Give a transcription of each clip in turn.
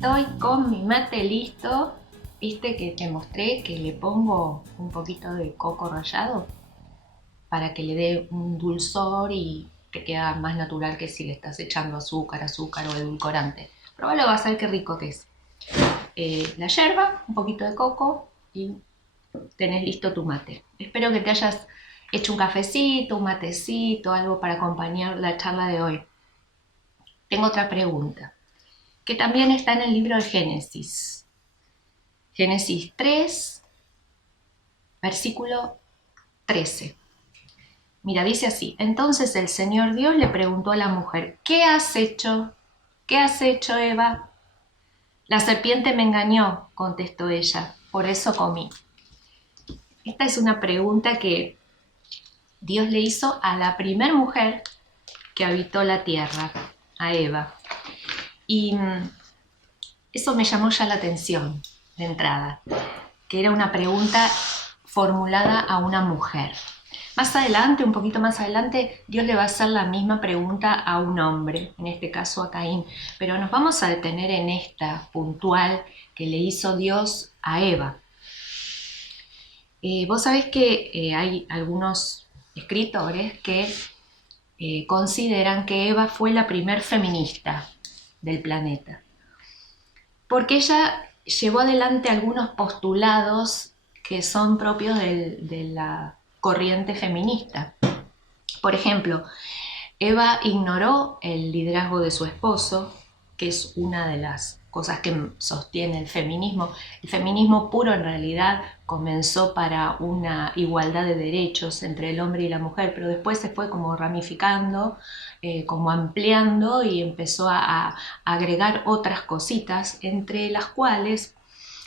estoy con mi mate listo. Viste que te mostré que le pongo un poquito de coco rallado para que le dé un dulzor y te queda más natural que si le estás echando azúcar o edulcorante. Probalo, vas a ver qué rico que es. La yerba, un poquito de coco y tenés listo tu mate. Espero que te hayas hecho un cafecito, un matecito, algo para acompañar la charla de hoy. Tengo otra pregunta, que también está en el libro de Génesis. Génesis 3, versículo 13. Mira, dice así: entonces el Señor Dios le preguntó a la mujer: ¿qué has hecho? ¿Qué has hecho, Eva? La serpiente me engañó, contestó ella, por eso comí. Esta es una pregunta que Dios le hizo a la primer mujer que habitó la tierra, a Eva. Y eso me llamó ya la atención de entrada, que era una pregunta formulada a una mujer. Más adelante, un poquito más adelante, Dios le va a hacer la misma pregunta a un hombre, en este caso a Caín. Pero nos vamos a detener en esta puntual que le hizo Dios a Eva. Vos sabés que hay algunos escritores que consideran que Eva fue la primer feminista del planeta, porque ella llevó adelante algunos postulados que son propios de la corriente feminista. Por ejemplo, Eva ignoró el liderazgo de su esposo, que es una de las cosas que sostiene el feminismo. El feminismo puro en realidad comenzó para una igualdad de derechos entre el hombre y la mujer, pero después se fue como ramificando, como ampliando y empezó a agregar otras cositas, entre las cuales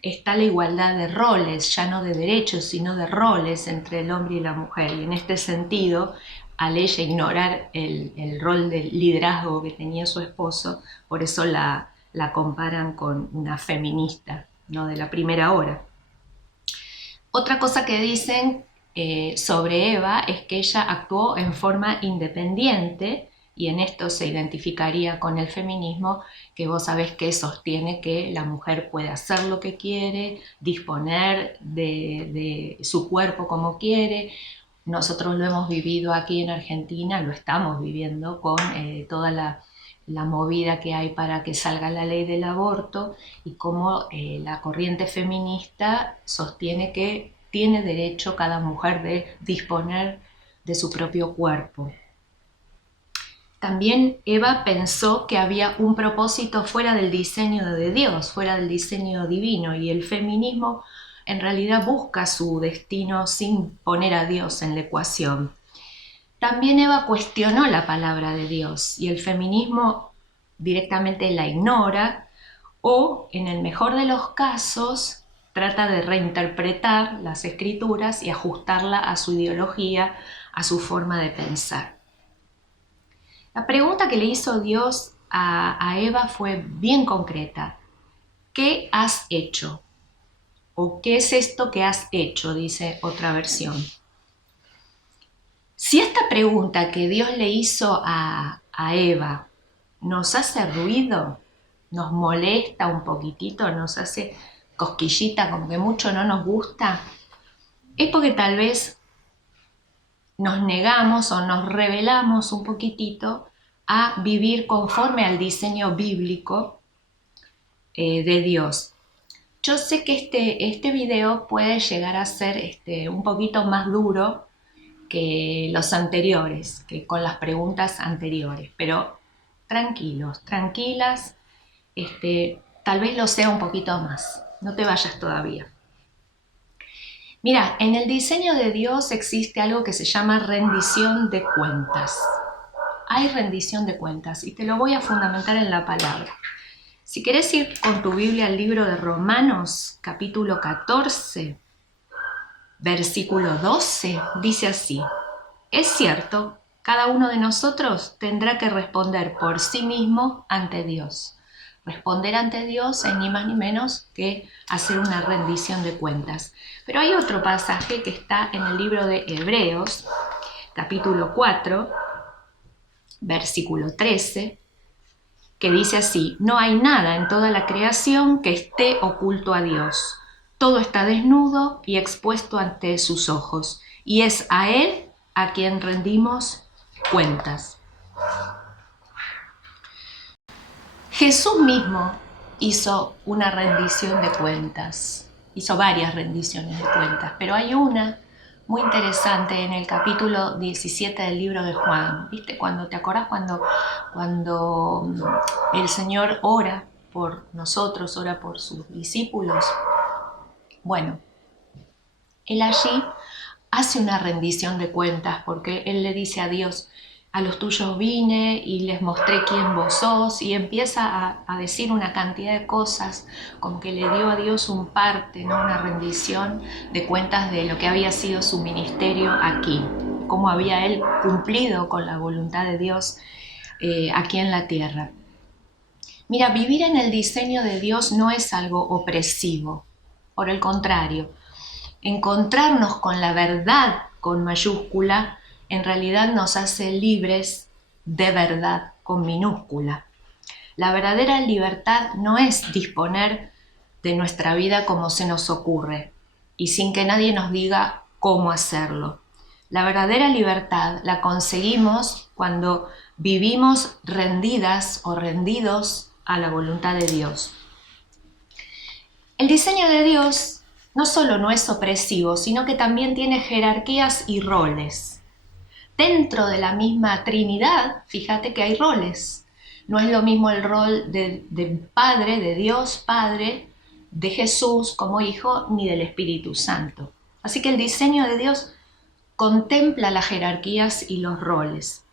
está la igualdad de roles, ya no de derechos, sino de roles entre el hombre y la mujer. Y en este sentido, al ella ignorar el rol de liderazgo que tenía su esposo, por eso la comparan con una feminista, ¿no?, de la primera hora. Otra cosa que dicen sobre Eva es que ella actuó en forma independiente, y en esto se identificaría con el feminismo, que vos sabés que sostiene que la mujer puede hacer lo que quiere, disponer de su cuerpo como quiere. Nosotros lo hemos vivido aquí en Argentina, lo estamos viviendo con toda la movida que hay para que salga la ley del aborto, y cómo la corriente feminista sostiene que tiene derecho cada mujer de disponer de su propio cuerpo. También Eva pensó que había un propósito fuera del diseño de Dios, fuera del diseño divino, y el feminismo en realidad busca su destino sin poner a Dios en la ecuación. También Eva cuestionó la palabra de Dios, y el feminismo directamente la ignora, o en el mejor de los casos trata de reinterpretar las escrituras y ajustarla a su ideología, a su forma de pensar. La pregunta que le hizo Dios a Eva fue bien concreta: ¿qué has hecho? ¿O qué es esto que has hecho?, dice otra versión. Si esta pregunta que Dios le hizo a Eva nos hace ruido, nos molesta un poquitito, nos hace cosquillita, como que mucho no nos gusta, es porque tal vez nos negamos o nos rebelamos un poquitito a vivir conforme al diseño bíblico de Dios. Yo sé que este video puede llegar a ser un poquito más duro que los anteriores, que con las preguntas anteriores, pero tranquilos, tranquilas, tal vez lo sea un poquito más, no te vayas todavía. Mira, en el diseño de Dios existe algo que se llama rendición de cuentas. Hay rendición de cuentas, y te lo voy a fundamentar en la palabra. Si querés ir con tu Biblia al libro de Romanos, capítulo 14, versículo 12, dice así: es cierto, cada uno de nosotros tendrá que responder por sí mismo ante Dios. Responder ante Dios es ni más ni menos que hacer una rendición de cuentas. Pero hay otro pasaje que está en el libro de Hebreos, capítulo 4, versículo 13, que dice así: no hay nada en toda la creación que esté oculto a Dios. Todo está desnudo y expuesto ante sus ojos, y es a Él a quien rendimos cuentas. Jesús mismo hizo una rendición de cuentas, hizo varias rendiciones de cuentas, pero hay una muy interesante en el capítulo 17 del libro de Juan. ¿Viste? ¿Te acordás cuando el Señor ora por nosotros, ora por sus discípulos? Bueno, Él allí hace una rendición de cuentas porque Él le dice a Dios: a los tuyos vine y les mostré quién vos sos, y empieza a decir una cantidad de cosas, como que le dio a Dios un parte, ¿no? Una rendición de cuentas de lo que había sido su ministerio aquí, cómo había Él cumplido con la voluntad de Dios aquí en la tierra. Mira, vivir en el diseño de Dios no es algo opresivo, por el contrario, encontrarnos con la verdad con mayúscula en realidad nos hace libres de verdad con minúscula. La verdadera libertad no es disponer de nuestra vida como se nos ocurre y sin que nadie nos diga cómo hacerlo. La verdadera libertad la conseguimos cuando vivimos rendidas o rendidos a la voluntad de Dios. El diseño de Dios no solo no es opresivo, sino que también tiene jerarquías y roles. Dentro de la misma Trinidad, fíjate que hay roles. No es lo mismo el rol de Padre, de Dios Padre, de Jesús como Hijo, ni del Espíritu Santo. Así que el diseño de Dios contempla las jerarquías y los roles.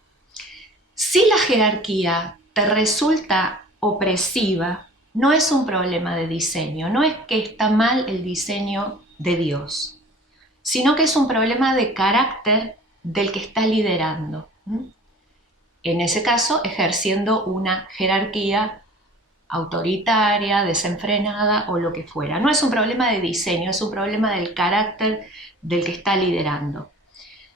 Si la jerarquía te resulta opresiva, no es un problema de diseño, no es que está mal el diseño de Dios, sino que es un problema de carácter del que está liderando. En ese caso, ejerciendo una jerarquía autoritaria, desenfrenada o lo que fuera. No es un problema de diseño, es un problema del carácter del que está liderando.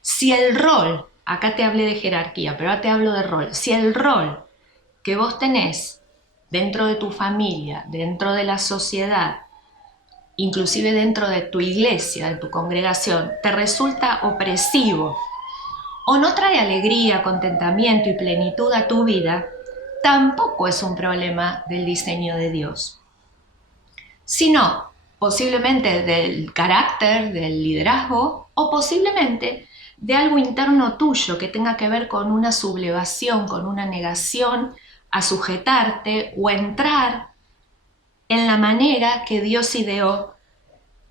Si el rol, acá te hablé de jerarquía, pero ahora te hablo de rol, si el rol que vos tenés dentro de tu familia, dentro de la sociedad, inclusive dentro de tu iglesia, de tu congregación, te resulta opresivo o no trae alegría, contentamiento y plenitud a tu vida, tampoco es un problema del diseño de Dios, sino posiblemente del carácter, del liderazgo, o posiblemente de algo interno tuyo que tenga que ver con una sublevación, con una negación a sujetarte o entrar en la manera que Dios ideó,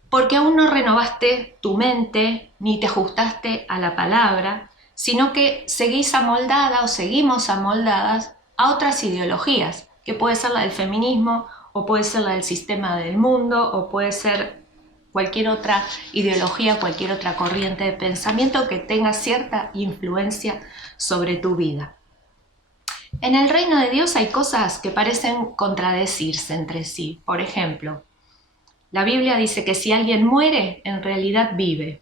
porque aún no renovaste tu mente ni te ajustaste a la palabra, sino que seguís amoldada o seguimos amoldadas a otras ideologías, que puede ser la del feminismo, o puede ser la del sistema del mundo, o puede ser cualquier otra ideología, cualquier otra corriente de pensamiento que tenga cierta influencia sobre tu vida. En el reino de Dios hay cosas que parecen contradecirse entre sí. Por ejemplo, la Biblia dice que si alguien muere, en realidad vive.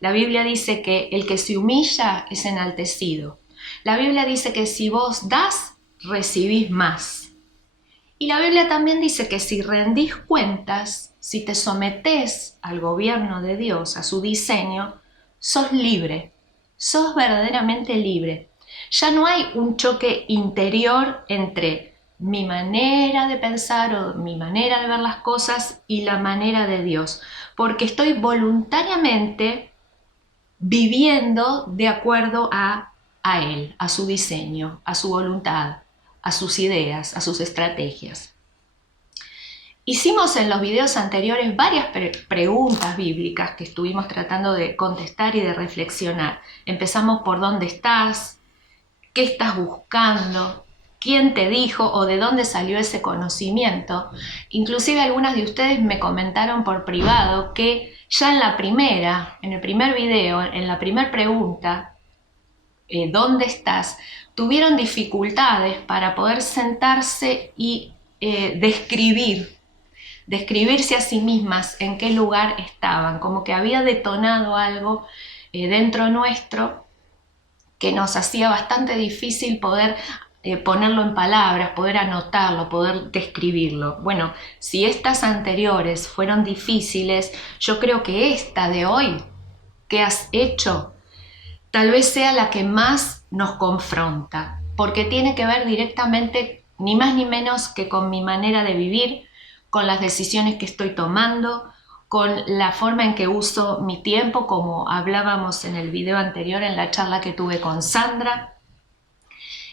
La Biblia dice que el que se humilla es enaltecido. La Biblia dice que si vos das, recibís más. Y la Biblia también dice que si rendís cuentas, si te sometés al gobierno de Dios, a su diseño, sos libre, sos verdaderamente libre. Ya no hay un choque interior entre mi manera de pensar o mi manera de ver las cosas y la manera de Dios, porque estoy voluntariamente viviendo de acuerdo a Él, a su diseño, a su voluntad, a sus ideas, a sus estrategias. Hicimos en los videos anteriores varias preguntas bíblicas que estuvimos tratando de contestar y de reflexionar. Empezamos por dónde estás, qué estás buscando, quién te dijo o de dónde salió ese conocimiento. Inclusive algunas de ustedes me comentaron por privado que ya en el primer video, en la primera pregunta, ¿dónde estás?, tuvieron dificultades para poder sentarse y describirse a sí mismas en qué lugar estaban, como que había detonado algo dentro nuestro que nos hacía bastante difícil poder ponerlo en palabras, poder anotarlo, poder describirlo. Bueno, si estas anteriores fueron difíciles, yo creo que esta de hoy, que has hecho, tal vez sea la que más nos confronta, porque tiene que ver directamente, ni más ni menos que con mi manera de vivir, con las decisiones que estoy tomando, con la forma en que uso mi tiempo, como hablábamos en el video anterior, en la charla que tuve con Sandra.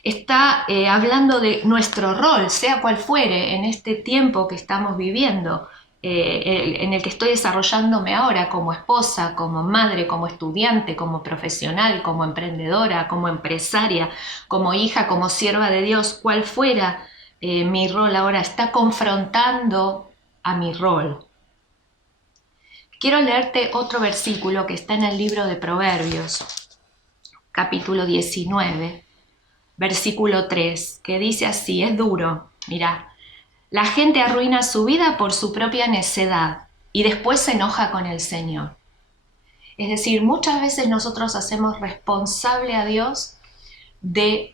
Está hablando de nuestro rol, sea cual fuere, en este tiempo que estamos viviendo, en el que estoy desarrollándome ahora como esposa, como madre, como estudiante, como profesional, como emprendedora, como empresaria, como hija, como sierva de Dios, cual fuera mi rol ahora, está confrontando a mi rol. Quiero leerte otro versículo que está en el libro de Proverbios, capítulo 19, versículo 3, que dice así, es duro, mirá. La gente arruina su vida por su propia necedad y después se enoja con el Señor. Es decir, muchas veces nosotros hacemos responsable a Dios de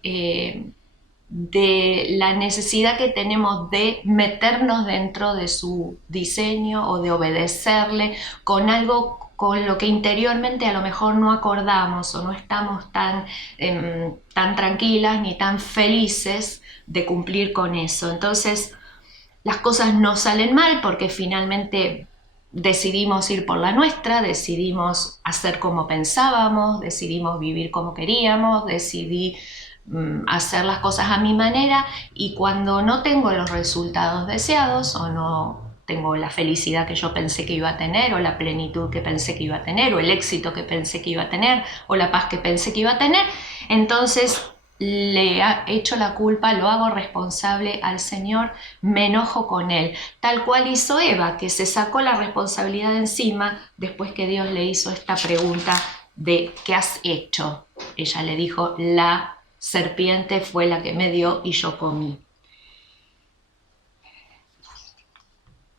la necesidad que tenemos de meternos dentro de su diseño o de obedecerle con algo con lo que interiormente a lo mejor no acordamos o no estamos tan tranquilas ni tan felices de cumplir con eso. Entonces, las cosas no salen mal porque finalmente decidimos ir por la nuestra, decidimos hacer como pensábamos, decidimos vivir como queríamos, decidí hacer las cosas a mi manera, y cuando no tengo los resultados deseados o no tengo la felicidad que yo pensé que iba a tener, o la plenitud que pensé que iba a tener, o el éxito que pensé que iba a tener, o la paz que pensé que iba a tener, entonces le echo la culpa, lo hago responsable al Señor, me enojo con Él, tal cual hizo Eva, que se sacó la responsabilidad de encima después que Dios le hizo esta pregunta de ¿qué has hecho? Ella le dijo, la serpiente fue la que me dio y yo comí.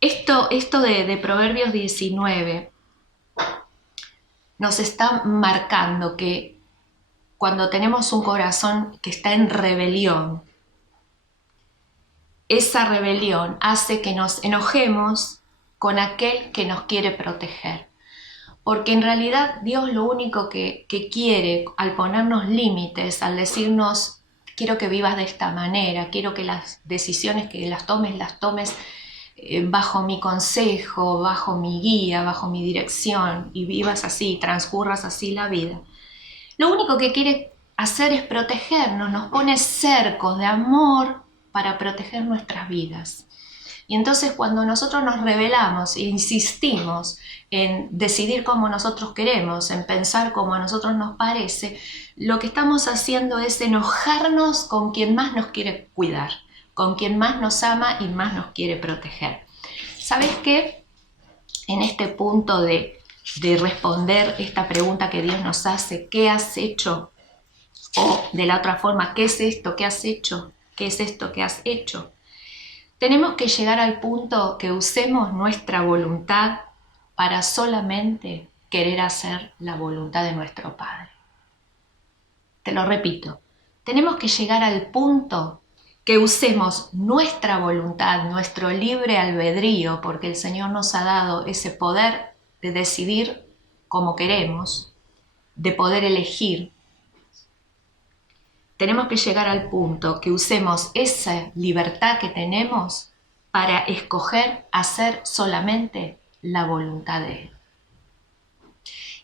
Esto de Proverbios 19 nos está marcando que cuando tenemos un corazón que está en rebelión, esa rebelión hace que nos enojemos con aquel que nos quiere proteger. Porque en realidad Dios lo único que quiere al ponernos límites, al decirnos quiero que vivas de esta manera, quiero que las decisiones que las tomes bajo mi consejo, bajo mi guía, bajo mi dirección, y vivas así, transcurras así la vida. Lo único que quiere hacer es protegernos, nos pone cercos de amor para proteger nuestras vidas. Y entonces cuando nosotros nos rebelamos e insistimos en decidir como nosotros queremos, en pensar como a nosotros nos parece, lo que estamos haciendo es enojarnos con quien más nos quiere cuidar, con quien más nos ama y más nos quiere proteger. ¿Sabes qué? En este punto de responder esta pregunta que Dios nos hace, ¿qué has hecho? O de la otra forma, ¿qué es esto que has hecho? ¿Qué es esto que has hecho? Tenemos que llegar al punto que usemos nuestra voluntad para solamente querer hacer la voluntad de nuestro Padre. Te lo repito, tenemos que llegar al punto que usemos nuestra voluntad, nuestro libre albedrío, porque el Señor nos ha dado ese poder de decidir como queremos, de poder elegir. Tenemos que llegar al punto que usemos esa libertad que tenemos para escoger hacer solamente la voluntad de Él.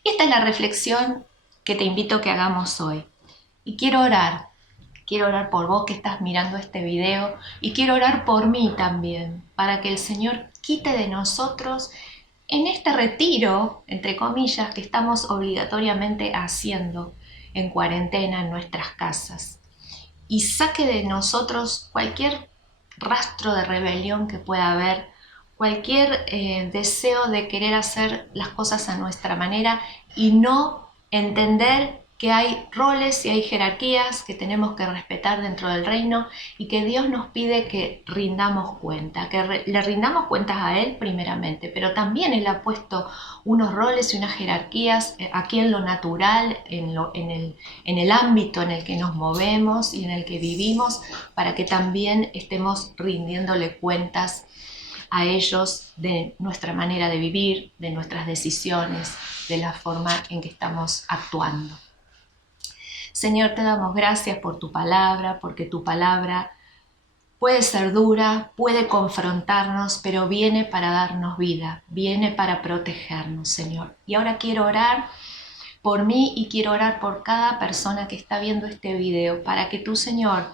Y esta es la reflexión que te invito a que hagamos hoy. Y quiero orar por vos que estás mirando este video, y quiero orar por mí también, para que el Señor quite de nosotros en este retiro, entre comillas, que estamos obligatoriamente haciendo en cuarentena en nuestras casas, y saque de nosotros cualquier rastro de rebelión que pueda haber, cualquier deseo de querer hacer las cosas a nuestra manera y no entender que hay roles y hay jerarquías que tenemos que respetar dentro del reino y que Dios nos pide que rindamos cuenta, que le rindamos cuentas a Él primeramente, pero también Él ha puesto unos roles y unas jerarquías aquí en lo natural, en el ámbito en el que nos movemos y en el que vivimos, para que también estemos rindiéndole cuentas a ellos de nuestra manera de vivir, de nuestras decisiones, de la forma en que estamos actuando. Señor, te damos gracias por tu palabra, porque tu palabra puede ser dura, puede confrontarnos, pero viene para darnos vida, viene para protegernos, Señor. Y ahora quiero orar por mí y quiero orar por cada persona que está viendo este video, para que tú, Señor,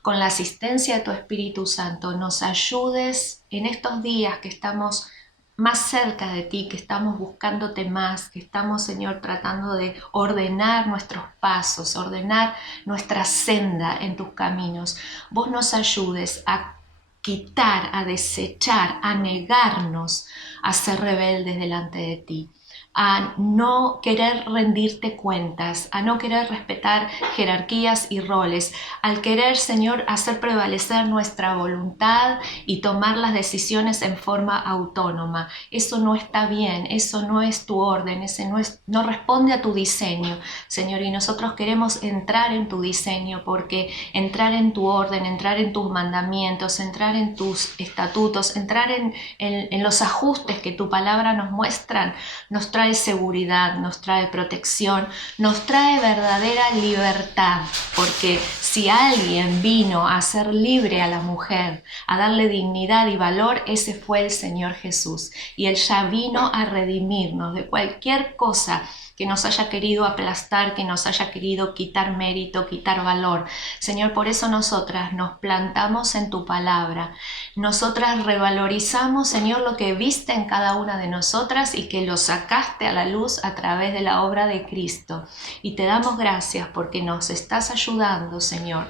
con la asistencia de tu Espíritu Santo, nos ayudes en estos días que estamos más cerca de ti, que estamos buscándote más, que estamos, Señor, tratando de ordenar nuestros pasos, ordenar nuestra senda en tus caminos. Vos nos ayudes a quitar, a desechar, a negarnos a ser rebeldes delante de ti, a no querer rendirte cuentas, a no querer respetar jerarquías y roles, al querer, Señor, hacer prevalecer nuestra voluntad y tomar las decisiones en forma autónoma. Eso no está bien, eso no es tu orden, ese no responde a tu diseño, Señor, y nosotros queremos entrar en tu diseño, porque entrar en tu orden, entrar en tus mandamientos, entrar en tus estatutos, entrar en los ajustes que tu palabra nos muestran, nos trae seguridad, nos trae protección, nos trae verdadera libertad, porque si alguien vino a hacer libre a la mujer, a darle dignidad y valor, ese fue el Señor Jesús, y Él ya vino a redimirnos de cualquier cosa que nos haya querido aplastar, que nos haya querido quitar mérito, quitar valor. Señor, por eso nosotras nos plantamos en tu palabra. Nosotras revalorizamos, Señor, lo que viste en cada una de nosotras y que lo sacaste a la luz a través de la obra de Cristo. Y te damos gracias porque nos estás ayudando, Señor,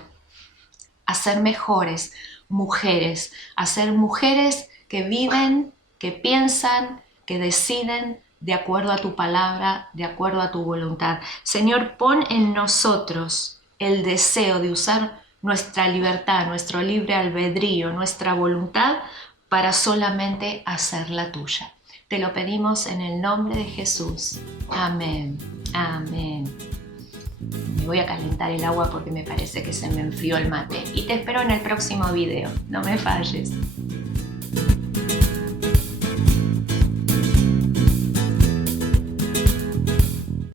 a ser mejores mujeres, a ser mujeres que viven, que piensan, que deciden de acuerdo a tu palabra, de acuerdo a tu voluntad. Señor, pon en nosotros el deseo de usar nuestra libertad, nuestro libre albedrío, nuestra voluntad para solamente hacer la tuya. Te lo pedimos en el nombre de Jesús. Amén. Amén. Me voy a calentar el agua porque me parece que se me enfrió el mate. Y te espero en el próximo video. No me falles.